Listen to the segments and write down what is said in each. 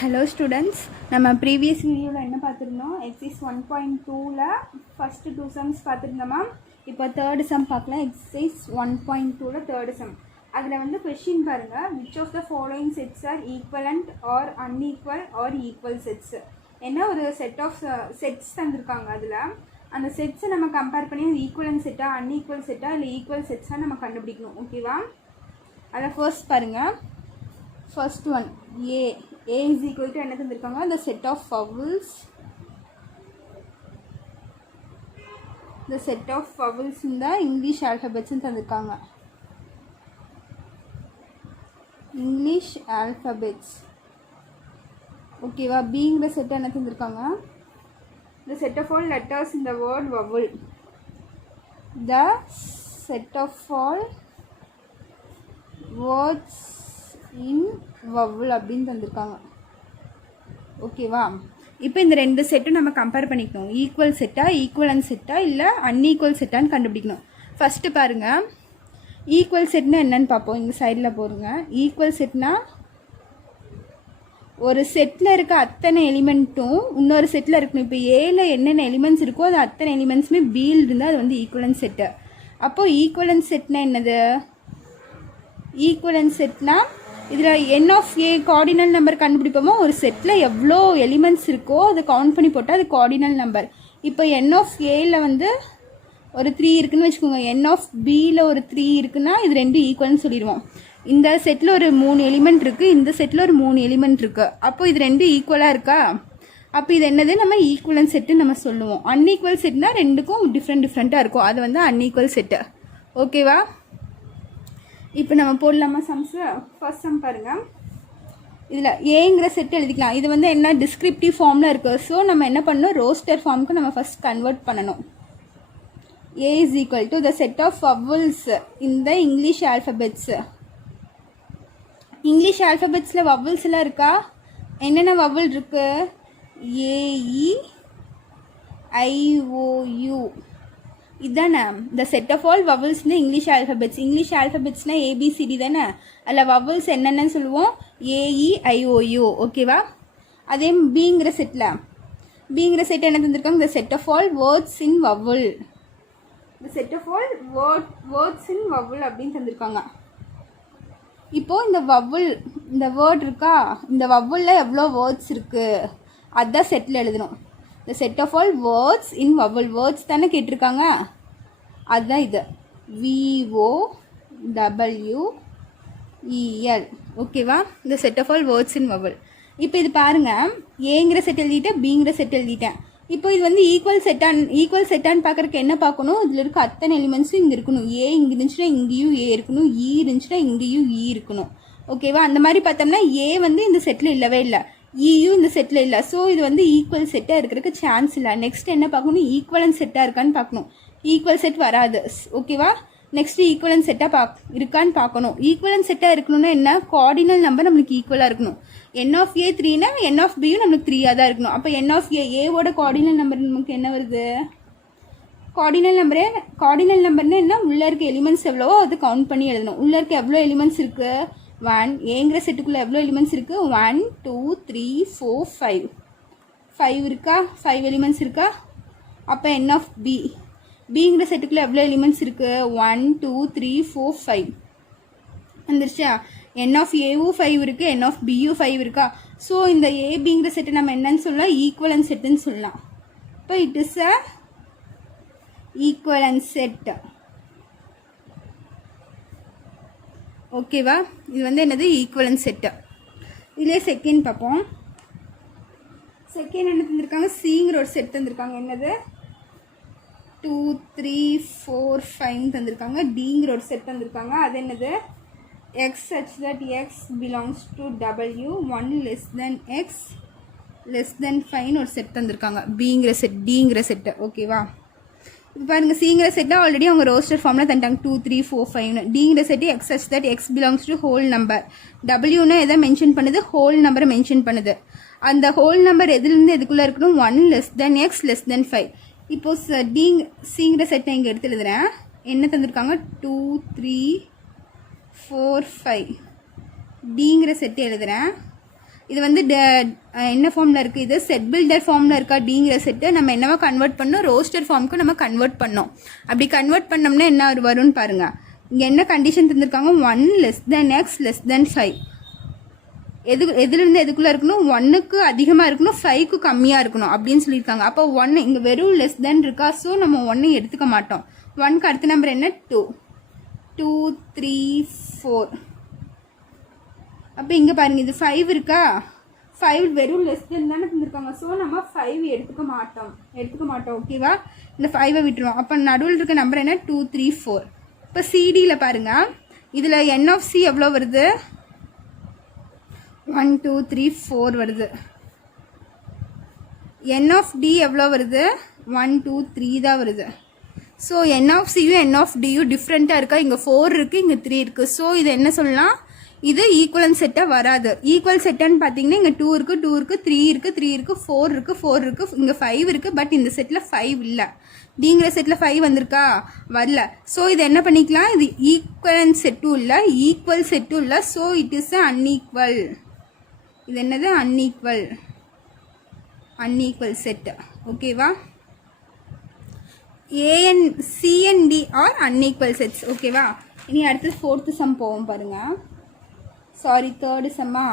Hello students, நம்ம previous videoல என்ன பார்த்திருந்தோம் exercise 1.2ல first two sums பார்த்திருந்தோமா இப்போ third sum பார்க்கலாம் exercise 1.2ல third sum அதுல வந்து question பாருங்க which of the following sets are equivalent or unequal or equal sets என்ன ஒரு set of sets தந்திருக்காங்க அதுல அந்த sets நம்ம கம்பேர் பண்ணி equivalent set unequal set இல்ல equal sets நம்ம கண்டுபிடிக்கணும் ஓகேவா அத first பாருங்க first one A is equal to என்ன தந்திருக்காங்க the set of vowels in the English alphabets தந்திருக்காங்க English alphabets ஓகேவா B ங்கற செட் என்ன தந்திருக்காங்க the set of all letters in the word vowel the set of all words in vowel அப்படினு தந்திருக்காங்க ஓகேவா இப்போ இந்த ரெண்டு செட்டும் நம்ம கம்பேர் பண்ணிக்கணும் ஈக்குவல் செட்டா ஈக்குவலன்ட் செட்டா இல்ல அன்ஈக்குவல் செட்டான்னு கண்டுபிடிக்கணும் ஃபர்ஸ்ட் பாருங்க ஈக்குவல் செட்னா என்னன்னு பாப்போம் இந்த சைடுல போடுங்க ஈக்குவல் செட்னா ஒரு செட்ல இருக்க அத்தனை எலிமெண்ட்டும் இன்னொரு செட்ல இருக்கணும் இப்போ A ல என்னென்ன எலிமெண்ட்ஸ் இருக்கோ அது அத்தனை எலிமெண்ட்ஸ்மே B ல இருந்தா அது வந்து ஈக்குவலன்ட் செட் அப்போ ஈக்குவலன்ட் செட்னா என்னது ஈக்குவலன்ட் செட்னா இதுல n of a cardinal number கண்டுபிடிப்போமா ஒரு செட்ல எவ்வளோ எலிமெண்ட்ஸ் இருக்கோ அதை கவுண்ட் பண்ணி போட்டா அது கார்டினல் நம்பர் இப்போ n of a ல வந்து ஒரு 3 இருக்குன்னு வெச்சுக்கோங்க n of b ல ஒரு 3 இருக்குன்னா இது ரெண்டு ஈக்குவல்னு சொல்லிடுவோம் இந்த செட்ல ஒரு 3 எலிமெண்ட் இருக்கு இந்த செட்ல ஒரு 3 எலிமெண்ட் இருக்கு அப்போ இது ரெண்டு ஈக்குவலா இருக்கா அப்போ இது என்னது நம்ம ஈக்குவலன்ட் செட் நம்ம சொல்லுவோம் அன்ஈக்குவல் செட்னா ரெண்டுக்கும் டிஃபரெண்டா இருக்கும் அது வந்து அன்ஈக்குவல் செட் ஓகேவா இப்போ நம்ம போடலாமா சம்ஸ் ஃபர்ஸ்ட் சம் பாருங்க இதுல ஏங்கற செட் எழுதிக்கலாம் இது வந்து என்ன டிஸ்கிரிப்டிவ் ஃபார்ம்ல இருக்கு சோ நம்ம என்ன பண்ணனும் ரோஸ்டர் ஃபார்முக்கு நம்ம ஃபர்ஸ்ட் கன்வர்ட் பண்ணனும் A is equal to the set of vowels in the English alphabets English alphabetsல vowels எல்லாம் இருக்கா என்னென்ன vowel இருக்கு A E I O U இதானே the set of all vowels in the English alphabetsனா A B C D தானே அல்ல vowels என்னென்னு சொல்லுவோம் A E I O U ஓகேவா அதே Bங்கற செட்ல Bங்கற செட் என்ன தந்திருக்காங்க the set of all words in vowel the set of all words in vowel அப்படினு தந்திருக்காங்க இப்போ இந்த vowel இந்த வேர்ட் இருக்கா இந்த vowelல எவ்வளவு வேர்ட்ஸ் இருக்கு அத செட்ல எழுதணும் the set of all words in vowel words தானே கேட்டிருக்காங்க அதான் இது V O W E L ஓகேவா the set of all words in vowel இப்போ இது பாருங்க Aங்கற செட் எழுதிட்டேன் Bங்கற செட் எழுதிட்டேன் இப்போ இது வந்து ஈக்குவல் செட்டான்னு பார்க்கறதுக்கு என்ன பார்க்கணும் இதுல இருக்க அத்தனை எலிமெண்ட்ஸும் இங்க இருக்கணும் A இங்க இருந்துச்சுனா இங்கேயும் A இருக்கணும் E இருந்துச்சுனா இங்கேயும் E இருக்கணும் ஓகேவா அந்த மாதிரி பார்த்தோம்னா A வந்து இந்த செட்ல இல்லவே இல்லை EU இந்த செட்ல இல்ல சோ இது வந்து ஈக்குவல் செட்டா இருக்கிறதுக்கு சான்ஸ் இல்ல நெக்ஸ்ட் என்ன பார்க்கணும் ஈக்குவலன்ட் செட்டா இருக்கான்னு பார்க்கணும் ஈக்குவல் செட் வராது ஓகேவா நெக்ஸ்ட் ஈக்குவலன்ட் செட்டா இருக்கான்னு பார்க்கணும் ஈக்குவலன்ட் செட்டா இருக்கணும்னா என்ன கார்டினல் நம்பர் நமக்கு ஈக்குவலா இருக்கணும் n of a 3 னா n of b யும் நமக்கு 3 ஆ தான் இருக்கணும் அப்ப n of a ஓட கார்டினல் நம்பர் நமக்கு என்ன வருது கார்டினல் நம்பர்னா என்ன உள்ள இருக்க எலிமெண்ட்ஸ் எவ்வளவோ அது கவுண்ட் பண்ணி எழுதணும் உள்ள இருக்க எவ்வளவு எலிமெண்ட்ஸ் இருக்கு 1 ஏங்கற செட்டுக்குள்ள எவ்வளவு எலிமெண்ட்ஸ் இருக்கு 1 2 3 4 5 இருக்கா 5 எலிமெண்ட்ஸ் இருக்கா அப்ப n of b bங்கற செட்டுக்குள்ள எவ்வளவு எலிமெண்ட்ஸ் இருக்கு 1 2 3 4 5 வந்துருச்சா n of a வும் 5 இருக்கு n of b யும் 5 இருக்கா சோ இந்த a bங்கற செட் நம்ம என்னன்னு சொல்லலாம் ஈக்குவலன்ட் செட்னு சொல்லலாம் இப்போ it is a equivalent set ஓகேவா இது வந்து என்னது ஈக்குவலன்ட் செட் இதுல செகண்ட் பாப்போம் செகண்ட் என்ன தந்திருக்காங்க Cங்கற ஒரு செட் தந்திருக்காங்க என்னது 2 3 4 5 தந்திருக்காங்க Dங்கற ஒரு செட் தந்திருக்காங்க அது என்னது x such that x belongs to w 1 less than x less than 5 ஒரு செட் தந்திருக்காங்க Bங்கற செட் Dங்கற செட் ஓகேவா இப்போ பாருங்க Cங்கற செட்ல ஆல்ரெடி அவங்க ரோஸ்டர் ஃபார்ம்ல தந்தாங்க 2 3 4 5 Dங்கற set x such that x belongs to whole number w னா எதை மென்ஷன் பண்ணுது ஹோல் நம்பரை மென்ஷன் பண்ணுது அந்த ஹோல் நம்பர் எதுல இருந்து எதுக்குள்ள இருக்கணும் 1 less than x less than 5 இப்போ Cங்கற செட் இங்க எடுத்து எழுதுறேன் என்ன தந்திருக்காங்க 2 3 4 5 Dங்கற செட் எழுதுறேன் இது வந்து என்ன ஃபார்மில் இருக்குது, இது செட் பில்டர் ஃபார்மில் இருக்கா டிங்கிற செட்டு நம்ம என்னவா கன்வெர்ட் பண்ணோம், ரோஸ்டர் ஃபார்முக்கு நம்ம கன்வெர்ட் பண்ணோம். அப்படி கன்வெர்ட் பண்ணோம்னா என்ன வரும்னு பாருங்கள். இங்கே என்ன கண்டிஷன் தந்திருக்காங்க, 1 x <5. எதுலேருந்து எதுக்குள்ளே இருக்கணும், 1க்கு அதிகமாக இருக்கணும், 5க்கு கம்மியாக இருக்கணும் அப்படின்னு சொல்லியிருக்காங்க. அப்போ 1 இங்கே வெறும் லெஸ் தென் இருக்கா, ஸோ நம்ம 1 எடுத்துக்க மாட்டோம். 1க்கு அடுத்த நம்பர் என்ன, 2 2 3 4. அப்போ இங்கே பாருங்கள் இது 5 இருக்கா, 5 வெறும் லெஸ் தென் தானே தந்திருக்காங்க, ஸோ நம்ம 5 எடுத்துக்க மாட்டோம். ஓகேவா, இந்த 5 விட்டுருவோம். அப்போ நடுவில் இருக்க நம்பர் என்ன, 2 3 4. இப்போ சிடியில் பாருங்கள், இதில் n(c) எவ்வளோ வருது, 1 2 3 4 வருது. n(d) எவ்வளோ வருது, 1 2 3 தான் வருது. ஸோ n(c)யும் n(d)யும் டிஃப்ரெண்ட்டாக இருக்கா, இங்கே 4 இருக்குது, இங்கே 3 இருக்குது. ஸோ இது என்ன சொல்லலாம், இது ஈக்குவலன் செட்டாக வராது. ஈக்குவல் செட்டான்னு பார்த்தீங்கன்னா இங்கே 2 இருக்குது, 2 இருக்குது, 3 இருக்குது, 3 இருக்குது, 4 இருக்குது, 4 இருக்குது, இங்கே 5 இருக்குது. பட் இந்த செட்டில் 5 இல்லை, டிங்கிற செட்டில் 5 வந்திருக்கா, வரல. ஸோ இது என்ன பண்ணிக்கலாம், இது ஈக்குவலன் செட்டும் இல்லை, ஈக்குவல் செட்டும் இல்லை. So it is unequal. இது என்னது, அன்ஈக்குவல் செட்டு. ஓகேவா, C&D ஆர் அன்ஈக்குவல் செட்ஸ். ஓகேவா, இனி அடுத்து 4th சம் போவோம் பாருங்கள். சாரி 3rd சம்மா.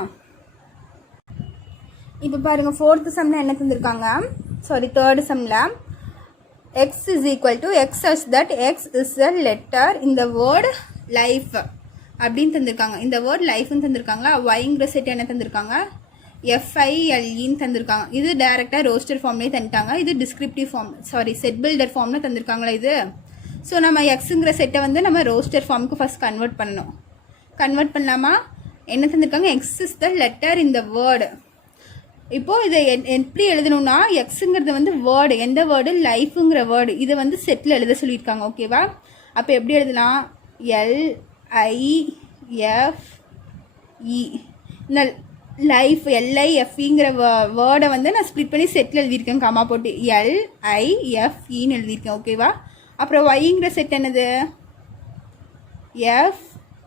இப்போ பாருங்கள் 4th சம்மில் என்ன தந்திருக்காங்க, சாரி 3rd சம்மில் x is equal to x such that x is a letter in the word life அப்படின்னு தந்திருக்காங்க. இந்த வேர்ட் லைஃப்னு தந்திருக்காங்க. yங்கிற செட் என்ன தந்திருக்காங்க, FILEன்னு தந்திருக்காங்க. இது டைரெக்டாக ரோஸ்டர் ஃபார்ம்லேயே தந்துட்டாங்க. இது descriptive form, sorry set builder ஃபார்மில் தந்திருக்காங்களா இது. ஸோ நம்ம எக்ஸுங்கிற செட்டை வந்து நம்ம ரோஸ்டர் ஃபார்முக்கு ஃபஸ்ட் கன்வெர்ட் பண்ணணும். கன்வெர்ட் பண்ணலாமா, என்ன தந்திருக்காங்க, x is the letter in the word. இப்போது இதை எப்படி எழுதணும்னா, எக்ஸுங்கிறது வந்து வேர்டு, எந்த வேர்டு, லைஃபுங்கிற வேர்டு. இதை வந்து செட்டில் எழுத சொல்லியிருக்காங்க. ஓகேவா, அப்போ எப்படி எழுதலாம், LIFE. இந்த லைஃப் LIFEங்கிற வேர்டை வந்து நான் ஸ்ப்ளிட் பண்ணி செட்டில் எழுதியிருக்கேன், கம்மா போட்டு LIFEன்னு எழுதியிருக்கேன். ஓகேவா, அப்புறம் ஒய்ங்கிற செட் என்னது,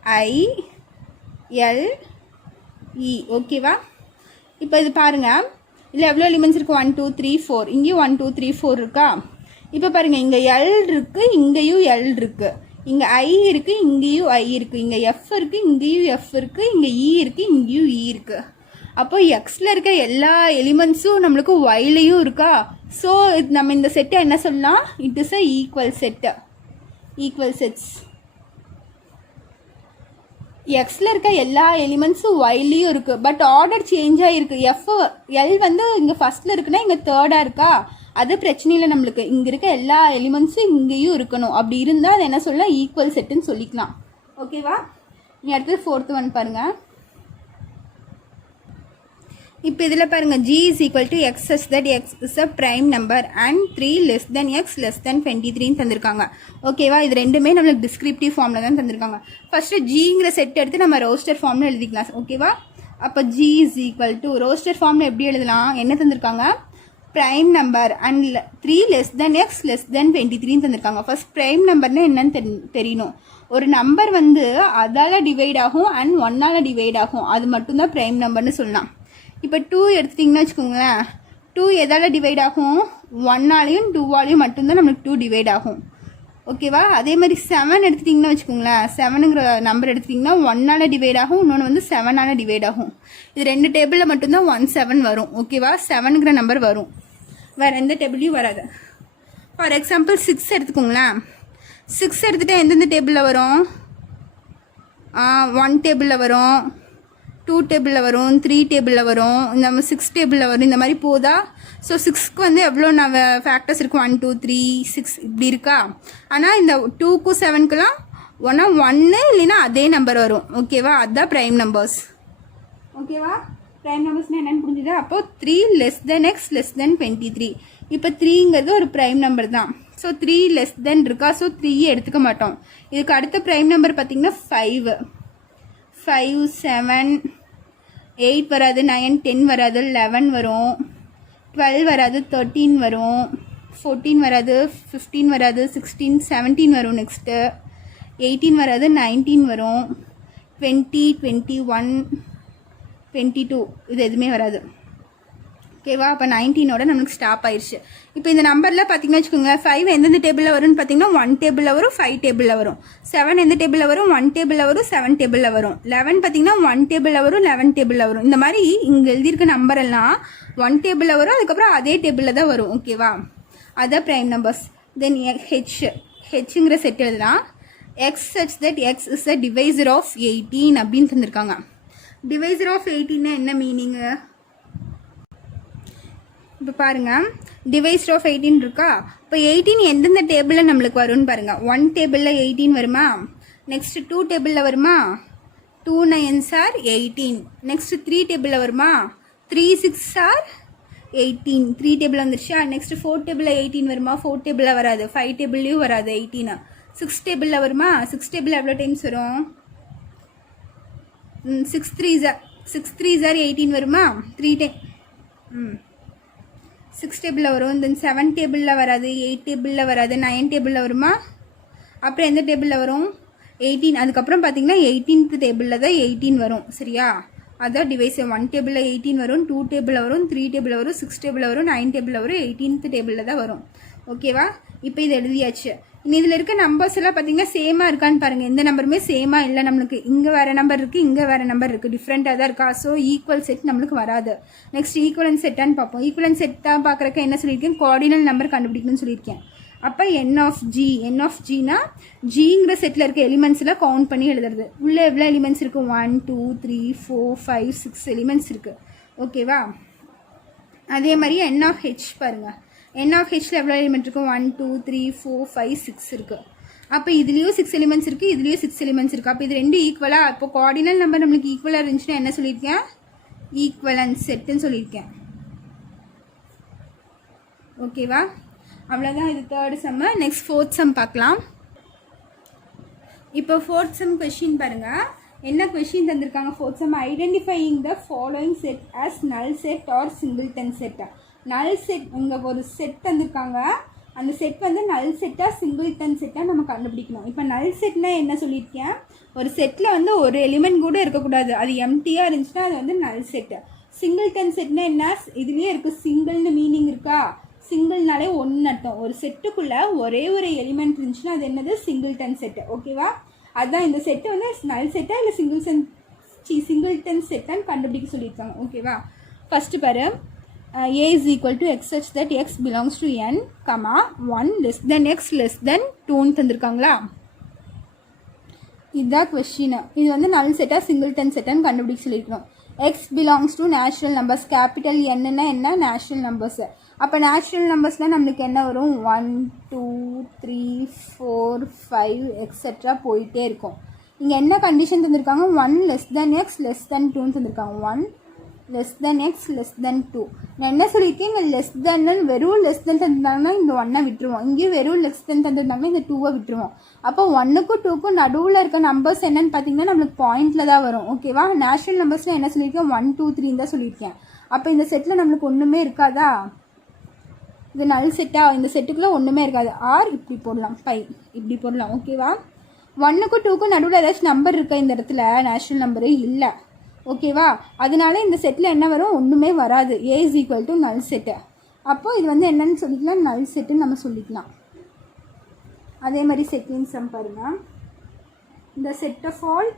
FILE. ஓகேவா, இப்போ இது பாருங்கள், இல்லை எவ்வளோ எலிமெண்ட்ஸ் இருக்குது, 1 2 3 4. இங்கேயும் 1 2 3 4 இருக்கா. இப்போ பாருங்கள், இங்கே L இருக்குது, இங்கேயும் L இருக்குது, இங்கே I இருக்குது, இங்கேயும் I இருக்குது, இங்கே F இருக்குது, இங்கேயும் F இருக்குது, இங்கே E இருக்குது, இங்கேயும் E இருக்குது. அப்போ எக்ஸில் இருக்க எல்லா எலிமெண்ட்ஸும் நம்மளுக்கு ஒய்லையும் இருக்கா. ஸோ நம்ம இந்த செட்டை என்ன சொல்லலாம், it is a equal set, equal sets. எக்ஸில் இருக்க எல்லா எலிமெண்ட்ஸும் ஒய்லையும் இருக்குது, பட் ஆர்டர் சேஞ்ச் ஆகிருக்கு. எல் வந்து இங்கே ஃபஸ்ட்டில் இருக்குன்னா இங்கே 3rd இருக்கா, அது பிரச்சனை இல்லை நம்மளுக்கு. இங்கே இருக்க எல்லா எலிமெண்ட்ஸும் இங்கேயும் இருக்கணும். அப்படி இருந்தால் அது என்ன சொல்லலாம், ஈக்குவல் செட்டுன்னு சொல்லிக்கலாம். ஓகேவா, நீ அடுத்தது 4th ஒன் பாருங்கள். இப்போ இதில் பாருங்கள், G is equal to x such that x is a prime number and 3 less than x less than 23 தந்திருக்காங்க. ஓகேவா, இது ரெண்டுமே நம்மளுக்கு டிஸ்கிரிப்டிவ் ஃபார்மில் தான் தந்திருக்காங்க. ஃபஸ்ட்டு ஜிங்கிற செட் எடுத்து நம்ம ரோஸ்டர் ஃபார்மில் எழுதிக்கலாம். ஓகேவா, அப்போ G is equal to roster ஃபார்மில் எப்படி எழுதலாம், என்ன தந்திருக்காங்க, prime number and 3 less than x less than 23 தந்திருக்காங்க. ஃபர்ஸ்ட் ப்ரைம் நம்பர்னால் என்னன்னு தெரியணும். ஒரு நம்பர் வந்து அதால் டிவைட் ஆகும் அண்ட் 1ஆல் டிவைட் ஆகும், அது மட்டும்தான் ப்ரைம் நம்பர்னு சொல்லலாம். இப்போ 2 எடுத்துட்டிங்கன்னா வச்சுக்கோங்களேன், 2 எதால் டிவைட் ஆகும், 1ஆலையும் 2ஆலையும் மட்டும்தான் நம்மளுக்கு 2 டிவைட் ஆகும். ஓகேவா, அதே மாதிரி 7 எடுத்துட்டிங்கன்னா வச்சுக்கோங்களேன், 7ங்கிற நம்பர் எடுத்துட்டிங்கன்னா 1ஆல் டிவைட் ஆகும், இன்னொன்று வந்து 7ஆல் டிவைட் ஆகும். இது 2 டேபிளில் மட்டும்தான் 1 7 வரும். ஓகேவா, 7ங்கிற நம்பர் வரும், வேறு எந்த டேபிளையும் வராது. ஃபார் எக்ஸாம்பிள் 6 எடுத்துக்கோங்களேன், 6 எடுத்துகிட்டா எந்தெந்த டேபிளில் வரும், 1 டேபிளில் வரும், 2 டேபிளில் வரும், 3 டேபிளில் வரும், இந்த 6 டேபிளில் வரும். இந்த மாதிரி போதா. ஸோ 6க்கு வந்து எவ்வளோ ஃபேக்டர்ஸ் இருக்கும், 1 2 3 6 இப்படி இருக்கா. ஆனால் இந்த 2க்கும் 7க்குலாம் 1 இல்லைன்னா அதே நம்பர் வரும். ஓகேவா, அதுதான் ப்ரைம் நம்பர்ஸ். ஓகேவா, ப்ரைம் நம்பர்ஸ்னால் என்னென்னு புரிஞ்சுது. அப்போது 3 less than x less than 23. இப்போ 3ங்கிறது ஒரு ப்ரைம் நம்பர் தான். ஸோ 3 less than இருக்கா, ஸோ 3 எடுத்துக்க மாட்டோம். இதுக்கு அடுத்த ப்ரைம் நம்பர் பார்த்திங்கன்னா 5 7 8 வராது, 9 10 வராது, 11 வரும், 12 வராது, 13 வரும், 14 வராது, 15 வராது, 16 17 வரும். நெக்ஸ்ட்டு 18 வராது, 19 வரும், 20 21 22 இது எதுவுமே வராது. ஓகேவா? அப்போ 19ஓட நம்மளுக்கு ஸ்டாப் ஆயிடுச்சு. இப்போ இந்த நம்பரில் பார்த்தீங்கன்னா வச்சுக்கோங்க, 5 எந்தெந்த டேபிளில் வரும்னு பார்த்தீங்கன்னா 1 டேபிளில் வரும், 5 டேபிளில் வரும். 7 எந்த டேபிளில் வரும்? 1 டேபிளில் வரும், 7 டேபிளில் வரும். 11 பார்த்தீங்கன்னா 1 டேபிளில் வரும், 11 டேபிளில் வரும். இந்த மாதிரி இங்கே எழுதியிருக்க நம்பர் எல்லாம் 1 டேபிளில் வரும், அதுக்கப்புறம் அதே டேபிளில் தான் வரும். ஓகேவா? அதான் ப்ரைம் நம்பர்ஸ். தென் ஹெச்ங்கிற செட் எழுதலாம். X such that x is a divisor of 18 அப்படின்னு தந்திருக்காங்க. டிவைசர் ஆஃப் 18 என்ன மீனிங்கு? இப்போ பாருங்கள், டிவைசர் ஆஃப் 18 இருக்கா? இப்போ 18 எந்தெந்த டேபிளில் நம்மளுக்கு வரும்னு பாருங்கள். 1 டேபிளில் 18 வருமா? நெக்ஸ்ட் 2 டேபிளில் வருமா? 2 9s are 18. நெக்ஸ்ட் 3 டேபிளில் வருமா? 3 6s are 18. 3 டேபிள் வந்துருச்சா? நெக்ஸ்ட் 4 டேபிளில் 18 வருமா? 4 டேபிளில் வராது. 5 டேபிள்லேயும் வராது 18. 6 டேபிளில் வருமா? 6 டேபிள் எவ்வளோ டைம்ஸ் வரும்? 6 3s are 18 வருமா? 3 டைம் 6 டேபிளில் வரும். தென் 7 டேபிளில் வராது, 8 டேபிளில் வராது, 9 டேபிளில் வருமா? அப்புறம் எந்த டேபிளில் வரும்? 18. அதுக்கப்புறம் பார்த்தீங்கன்னா 18th டேபிளில் தான் 18 வரும். சரியா? அதான் டிவைஸ். 1 டேபிளில் 18 வரும், 2 டேபிளில் வரும், 3 டேபிளில் வரும், 6 டேபிளில் வரும், 9 டேபிளில் வரும், 18th டேபிளில் தான் வரும். ஓகேவா? இப்போ இது எழுதியாச்சு. இனி இதில் இருக்க நம்பர்ஸ் எல்லாம் பார்த்தீங்கன்னா சேமாக இருக்கான்னு பாருங்கள். எந்த நம்பருமே சேமாக இல்லை நம்மளுக்கு. இங்கே வேறு நம்பர் இருக்குது, இங்கே வேறு நம்பர் இருக்குது, டிஃப்ரெண்ட்டாக தான் இருக்கா. ஸோ ஈக்குவல் செட் நம்மளுக்கு வராது. நெக்ஸ்ட் ஈக்குவலன்ட் செட்டான்னு பார்ப்போம். ஈக்குவலன்ட் செட்டாக பார்க்குறக்கு என்ன சொல்லியிருக்கேன்? கோஆர்டினல் நம்பர் கண்டுபிடிக்கணும்னு சொல்லியிருக்கேன். அப்போ என் ஆஃப் ஜினா ஜிங்கிற செட்டில் இருக்க எலிமெண்ட்ஸில் கவுண்ட் பண்ணி எழுதுறது. உள்ளே எவ்வளோ எலிமெண்ட்ஸ் இருக்குது? 1 2 3 4 5 6 எலிமெண்ட்ஸ் இருக்குது. ஓகேவா? அதே மாதிரி என் ஆஃப் ஹெச் பாருங்கள். என் ஆஃப் ஹெச்சில் எவ்வளோ எலிமெண்ட் இருக்குது? 1 2 3 4 5 6 இருக்குது. அப்போ இதுலேயும் 6 எலிமெண்ட்ஸ் இருக்குது, இதுலேயும் 6 எலிமெண்ட்ஸ் இருக்குது. அப்போ இது ரெண்டு ஈக்குவலாக. இப்போ கோஆர்டினல் நம்பர் நம்மளுக்கு ஈக்குவலாக இருந்துச்சுன்னா என்ன சொல்லியிருக்கேன்? ஈக்குவலன்ட் செட்டுன்னு சொல்லியிருக்கேன். ஓகேவா? அவ்வளோதான். இது third sum. Next fourth sum பார்க்கலாம். இப்போ ஃபோர்த் சம் கொஷின் பாருங்கள். என்ன கொஷின் தந்திருக்காங்க? Fourth sum identifying the following set as null set or singleton set. Null set இங்கே ஒரு செட் தந்திருக்காங்க. அந்த செட் வந்து நல் செட்டாக சிங்கிள்டன் செட்டாக நம்ம கண்டுபிடிக்கணும். இப்போ நல் செட்னா என்ன சொல்லியிருக்கேன்? ஒரு செட்டில் வந்து ஒரு எலிமெண்ட் கூட இருக்கக்கூடாது, அது எம்டியாக இருந்துச்சுன்னா அது வந்து நல் செட்டு. சிங்கிள்டன் செட்னா என்ன? இதுலேயே இருக்குது, சிங்கிள்னு மீனிங் இருக்கா? சிங்கிள்னாலே ஒன்று அர்த்தம். ஒரு செட்டுக்குள்ளே ஒரே ஒரு எலிமெண்ட் இருந்துச்சுன்னா அது என்னது? Singleton set. ஓகேவா? அதுதான் இந்த செட்டு வந்து நல் செட்டா இல்லை சிங்கிள்டன் செட்டான்னு கண்டுபிடிக்க சொல்லியிருக்காங்க. ஓகேவா? ஃபஸ்ட்டு பாரு, a is equal to x such that x belongs to n, 1 less than x less than 2ன்னு தந்திருக்காங்களா? இதுதான் கொஸ்டின். இது வந்து நல் செட்டா சிங்கிள்டன் செட்டான்னு கண்டுபிடிக்க சொல்லியிருக்கணும். x belongs to natural numbers. Capital என்னன்னா என்ன? Natural numbers. அப்போ நேச்சுரல் நம்பர்ஸ்னால் நம்மளுக்கு என்ன வரும்? 1 2 3 4 5 எக்ஸெட்ரா போயிட்டே இருக்கும். இங்கே என்ன கண்டிஷன் தந்திருக்காங்க? 1 less than x less than 2ன்னு தந்திருக்காங்க. 1 less than x less than 2. நான் என்ன சொல்லியிருக்கேன்? இங்கே லெஸ் தென்னு வெறும் லெஸ் தென் தந்துருந்தாங்கன்னா இந்த 1 விட்டுருவோம். இங்கேயும் வெறும் லெஸ் தென் தந்துருந்தாங்கன்னா இந்த 2 விட்டுருவோம். அப்போ 1க்கும் 2க்கும் நடுவில் இருக்க நம்பர்ஸ் என்னன்னு பார்த்தீங்கன்னா நம்மளுக்கு பாயிண்டில் தான் வரும். ஓகேவா? நேச்சுரல் நம்பர்ஸில் என்ன சொல்லியிருக்கேன்? 1 2 3 தான் சொல்லியிருக்கேன். அப்போ இந்த செட்டில் நம்மளுக்கு ஒன்றுமே இருக்காதா? இது நல் செட்டா? இந்த செட்டுக்குள்ளே ஒன்றுமே இருக்காது. ஆர் இப்படி போடலாம், பை இப்படி போடலாம். ஓகேவா? 1க்கும் 2க்கும் நடுவில் ஏதாச்சும் நம்பர் இருக்கா இந்த இடத்துல? நேச்சுரல் நம்பரு இல்லை. ஓகேவா? அதனால இந்த செட்டில் என்ன வரும்? ஒன்றுமே வராது. a is equal to நல் செட்டு. அப்போது இது வந்து என்னன்னு சொல்லிக்கலாம்? நல் செட்டுன்னு நம்ம சொல்லிக்கலாம். அதே மாதிரி செகண்ட் சம் பாருங்கள். இந்த செட் ஆஃப் ஆல்,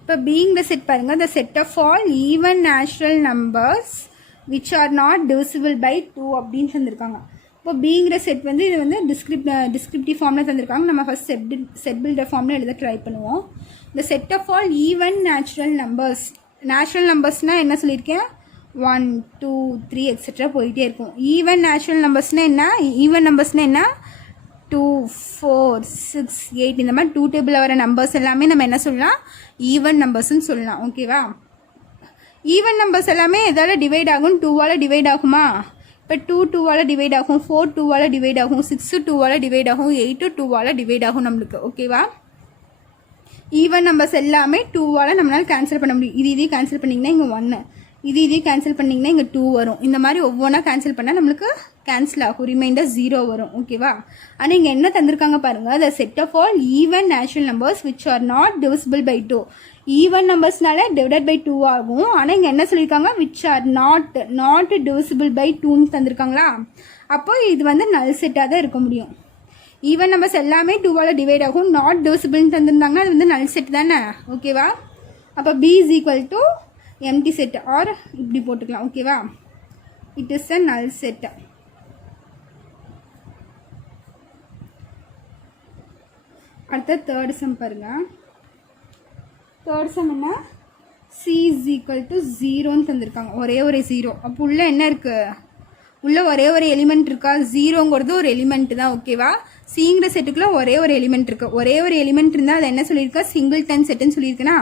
இப்போ பீயிங் த செட் பாருங்கள். the set of all even natural numbers which are not divisible by 2 அப்படின்னு தந்திருக்காங்க. இப்போ பீங்கிற செட் வந்து இது வந்து டிஸ்கிரிப்டிவ் ஃபார்மில் தந்திருக்காங்க. நம்ம ஃபஸ்ட் செட் பில்டர் ஃபார்மில் எழுத ட்ரை பண்ணுவோம். இந்த set of all even natural numbers. Natural நம்பர்ஸ்னால் என்ன சொல்லியிருக்கேன்? 1 2 3 எக்ஸெட்ரா போயிட்டே இருக்கும். ஈவன் நேச்சுரல் நம்பர்ஸ்னால் என்ன? ஈவன் நம்பர்ஸ்னால் என்ன? 2 4 6 8 இந்த மாதிரி 2 டேபிளில் வர நம்பர்ஸ் எல்லாமே நம்ம என்ன சொல்லலாம்? ஈவன் நம்பர்ஸ்ன்னு சொல்லலாம். ஓகேவா? ஈவன் நம்பர்ஸ் எல்லாமே எதால் டிவைட் ஆகும்? 2வால் டிவைட் ஆகுமா? இப்போ 2 2வால் டிவைட் ஆகும், 4 2வால் டிவைட் ஆகும், 6 2வால் டிவைட் ஆகும், 8 2வால் டிவைட் ஆகும் நம்மளுக்கு. ஓகேவா? ஈவன் நம்பர்ஸ் எல்லாமே 2வால் நம்மளால் கேன்சல் பண்ண முடியும். இது கேன்சல் பண்ணிங்கன்னா இங்கே 1, இது கேன்சல் பண்ணிங்கன்னா இங்கே 2 வரும். இந்த மாதிரி ஒவ்வொன்றா கேன்சல் பண்ணால் நம்மளுக்கு கேன்சல் ஆகும், ரிமைண்டர் 0 வரும். ஓகேவா? ஆனால் இங்கே என்ன தந்திருக்காங்க பாருங்கள்? The set of all even natural numbers which are not divisible by 2. Even நம்பர்ஸ்னால டிவைடட் பை 2 ஆகும். ஆனால் இங்கே என்ன சொல்லியிருக்காங்க, which are not divisible by 2ன்னு தந்திருக்காங்களா. அப்போ இது வந்து நல் செட்டாக தான் இருக்க முடியும். ஈவன் நம்பர்ஸ் எல்லாமே 2வால் டிவைட் ஆகும். நாட் டிவிசிபிள்னு தந்திருந்தாங்கன்னா அது வந்து நல் செட் தானே. ஓகேவா. அப்போ B is equal to empty set or இப்படி போட்டுக்கலாம். ஓகேவா. It is a null set. அடுத்த தேர்ட் சம் பாருங்க. தேர்ட் சம் என்ன, சி இஸ் ஈக்குவல் டு 0ன்னு தந்திருக்காங்க. ஒரே ஒரு 0. அப்போ உள்ள என்ன இருக்குது, உள்ள ஒரே ஒரு எலிமெண்ட் இருக்கா. 0ங்கிறது ஒரு எலிமெண்ட் தான். ஓகேவா. சிங்கிற செட்டுக்குள்ள ஒரே ஒரு எலிமெண்ட் இருக்கு. ஒரே ஒரு எலிமெண்ட் இருந்தால் அது என்ன சொல்லியிருக்கா, சிங்கிள்டன் செட்டுன்னு சொல்லியிருக்கேன்னா.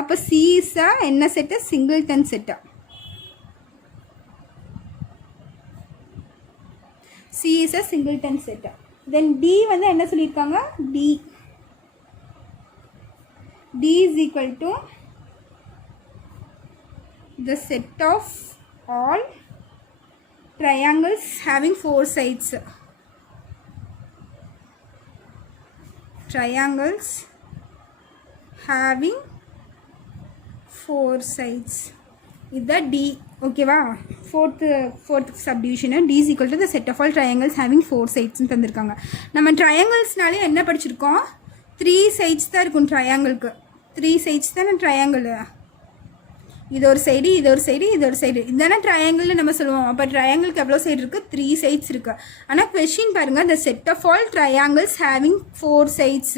அப்போ சி இஸ் என்ன set, singleton set. C is a singleton set. Then D வந்து என்ன சொல்லியிருக்காங்க, D is equal to the set of all triangles having 4 sides. Triangles having 4 sides. இதுதான் D. ஓகேவா. fourth subdivision. D is equal to the set of all triangles having 4 sides தந்திருக்காங்க. நம்ம ட்ரையாங்கிள்ஸ்னாலே என்ன படிச்சிருக்கோம், 3 sides தான் இருக்கும். ட்ரையாங்கிளுக்கு 3 sides தானே ட்ரையாங்கிள். இது ஒரு சைடு, இது ஒரு சைடு, இது ஒரு சைடு, இதுதானே ட்ரையாங்கிள்னு நம்ம சொல்லுவோம். அப்போ ட்ரையாங்கிளுக்கு எவ்வளோ சைடு இருக்குது, 3 sides இருக்குது. ஆனால் கொஸ்டின் பாருங்கள், the set of all triangles having 4 sides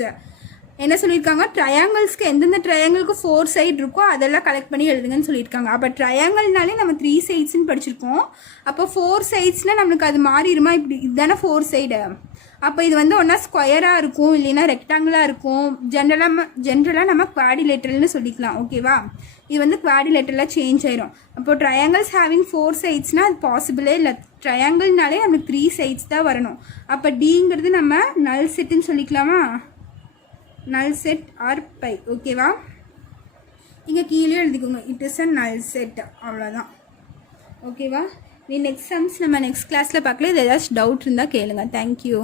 என்ன சொல்லியிருக்காங்க, ட்ரையாங்கிள்ஸ்க்கு எந்தெந்த ட்ரையாங்கிளுக்கு 4 சைடு இருக்கோ அதெல்லாம் கலெக்ட் பண்ணி எழுதுங்கன்னு சொல்லியிருக்காங்க. அப்போ ட்ரையாங்கிள்னாலே நம்ம 3 sidesன்னு படிச்சிருக்கோம். அப்போ 4 sidesனால் நம்மளுக்கு அது மாறிடுமா, இப்படி இதுதானே 4 சைடு. அப்போ இது வந்து ஒன்றா ஸ்கொயராக இருக்கும், இல்லைன்னா ரெக்டாங்கிளாக இருக்கும். ஜென்ரலாக நம்ம குவாடிலேட்டரல்னு சொல்லிக்கலாம். ஓகேவா. இது வந்து குவாடிலேட்டரலாக சேஞ்ச் ஆயிரும். அப்போ ட்ரையாங்கிள்ஸ் ஹேவிங் 4 sidesனால் அது பாசிபிளே இல்லை. ட்ரையாங்கிள்னாலே நமக்கு 3 sides தான் வரணும். அப்போ டிங்கிறது நம்ம நல் செட்டுன்னு சொல்லிக்கலாமா, நல் செட் ஆர் பை. ஓகேவா. இங்கே கீழே எழுதிக்கோங்க, it is a null set. அவ்வளோதான். ஓகேவா. நீ நெக்ஸ்ட் சம்ஸ் நம்ம நெக்ஸ்ட் கிளாஸில் பார்க்கல. இது ஏதாச்சும் டவுட் இருந்தால் கேளுங்க. தேங்க்யூ.